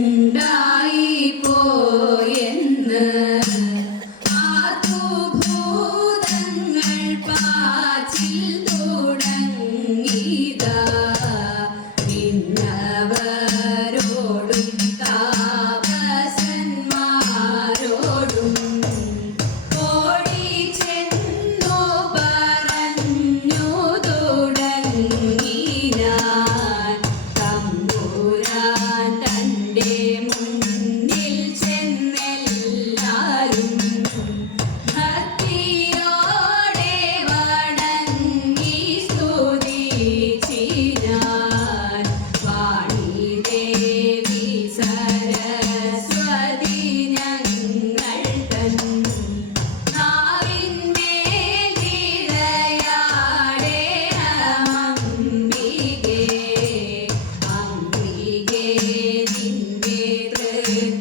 തമ്പുരാനുണ്ടായി പോയെന്ന് ആർഭൂതങ്ങൾ പാച്ചിൽ തുടങ്ങിയതാ പിന്നവരോടും താപസന്മാരോടും ഓടിച്ചെന്നു പറഞ്ഞു തുടങ്ങിനാൻ തമ്പുരാൻ തൻ്റെ മുന്നിൽ ചെന്നെല്ലാരും ഭക്തിയോടെ വണങ്ങി സ്തുതിച്ചിനാൻ വാണിദേവി സരസ്വതി ഞങ്ങൾ തൻ നാവിന്മേൽ തിരയാടേണമംബികേ അംബികേ നിന്റെ തൃക്കാരിണകളിൽ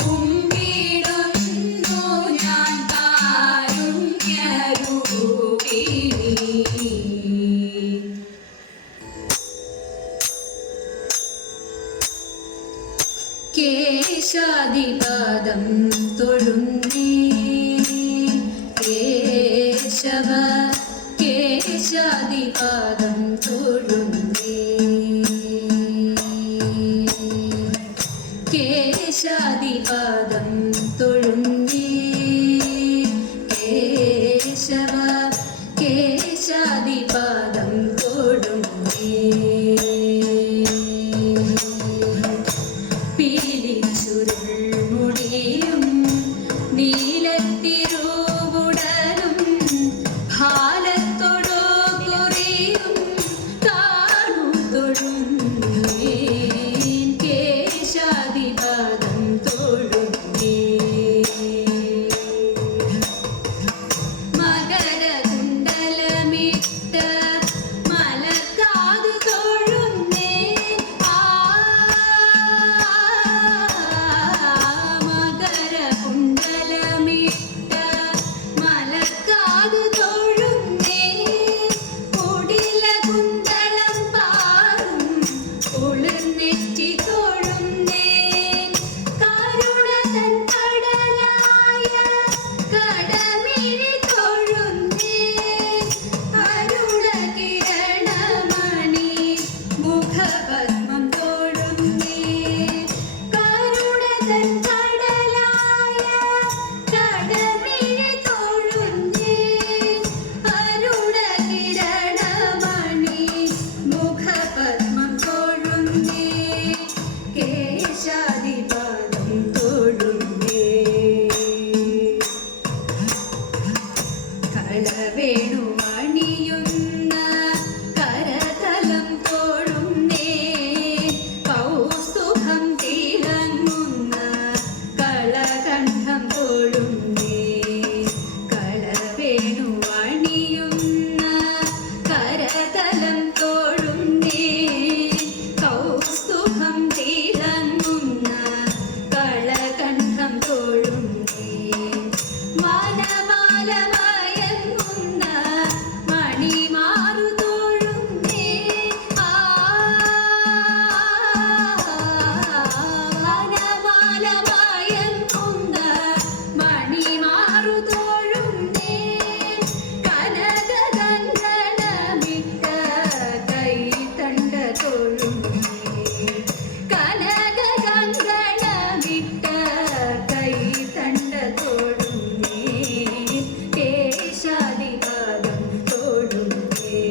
കുമ്പിടുന്നു ഞാൻ കാരുണ്യരൂപിണി. കേശാദിപാദം തൊഴുന്നേ കേശവ കേശാദിപാദം തൊഴുന്നേ കേശാദിപാദം തൊഴുന്നേ കേശവ കേശാദിപാദം തൊഴുന്നേ പീലിച്ചുരുൾമുടിയും നീലത്തിരുവുടലും ഹാലത്തൊടു കുറിയും താണു തൊഴുന്നേൻ കേശാദിപാദം തൊഴുന്നേ മകരകുണ്ടലമിട്ട മലർക്കാതു തൊഴുന്നേ മകരകുണ്ടലമിട്ട മലർക്കാതു തൊഴുന്നേ കുടിലകുന്തളം പാറും കുളിർനെറ്റി തൊഴുന്നേ കരുണ തൻ കടലായ കടമിഴി തൊഴുന്നേ അരുണകിരണമണി മുഖപദ്മം തൊഴുന്നേ കരുണ തൻ കടലായ കടമിഴി തൊഴുന്നേ അരുണകിരണമണി മുഖപദ്മം തൊഴുന്നേ കേശാദിപാദം തൊഴുന്നേ കളവേണുമണിയുന്ന കരതലം തൊഴുന്നേ കൗസ്തുഭം തിളങ്ങുന്ന കളകണ്ഠം തൊഴുന്നേ കളവേണുമണിയുന്ന കരതലം തൊഴുന്നേ കൗസ്തുഭം തിളങ്ങുന്ന കളകണ്ഠം തൊഴുന്നേ വനമാലമയങ്ങുന്ന മണിമാറു തൊഴുന്നേ വനമാലമയങ്ങുന്ന മണിമാറു തൊഴുന്നേ കനകഗന്ധനമിട്ട കൈത്തണ്ട തൊഴുന്നേ കനകഗന്ധനമിട്ട കൈത്തണ്ട തൊഴുന്നേ കേശാദിപാദം തൊഴുന്നേ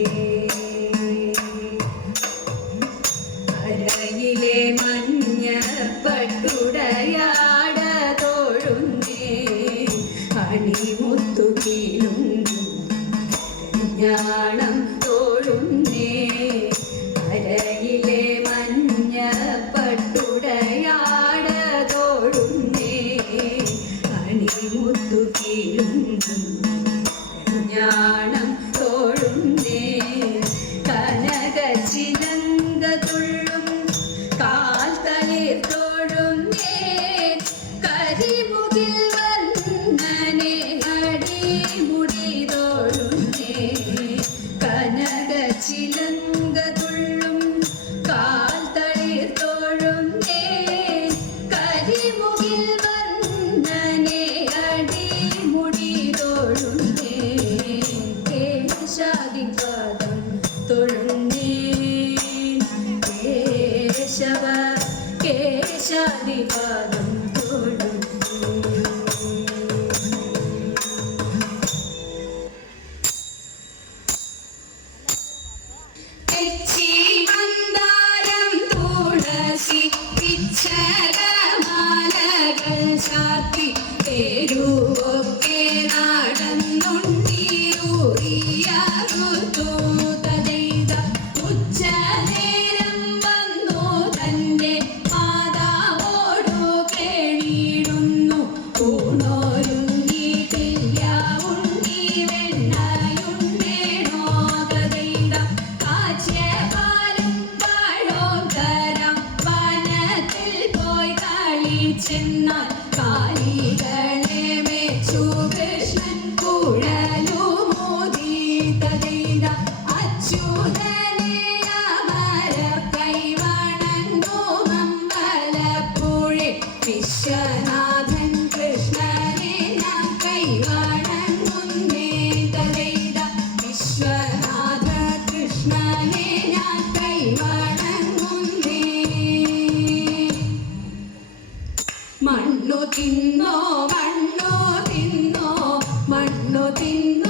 അരയിലെ മഞ്ഞപ്പട്ടുടയാട തൊഴുന്നേ അണിമുത്തു കീഴുന്നു ഞാണം തൊഴുന്നേ അരയിലെ മഞ്ഞപ്പട്ടുടയാട തൊഴുന്നേ അണിമുത്തു കീഴുന്നു ഞാണം തൊഴുന്നേ കനകചിലങ്ക തുള്ളും കാൽ തളിർ തൊഴുന്നേ കരിമുകിൽ വന്നനെ അടിമുടി തൊഴുന്നേ കേശാദിപാദം തൊഴുന്നേൻ കേശവ കേശാദിപാദം തൊഴുന്നേൻ മന്ദാരം തുളസി പിച്ചകമാലകൾ ചാർത്തി പേരുവൊക്കെ നടന്നുണ്ടീരൂറിയാകുന്നു തദൈത ഉച്ചനേരം വന്നു തന്റെ മാതാവോടു കേണിടുന്നു ഊണൊരുങ്ങിയിട്ടില്ല ഉണ്ണി വെണ്ണയുണ്ടേണോ തദൈത കാച്യപാലും പഴവും തരാം വനത്തിൽ പോയി കളിച്ചെന്നാൽ കാലികളെ മേച്ചു കൃഷ്ണൻ കുഴലുമോദി തദൈത അച്യുതനെ അമര കൈവണങ്ങും അമ്പലപ്പുഴെ വിശ്വനാഥൻ കൃഷ്ണനെ ഞാൻ കൈവണങ്ങുന്നേ തദൈത വിശ്വനാഥ കൃഷ്ണനെ ഞാൻ കൈവണങ്ങുന്നേ മണ്ണു തിന്നോ മണ്ണു തിന്നോ മണ്ണു തിന്നോ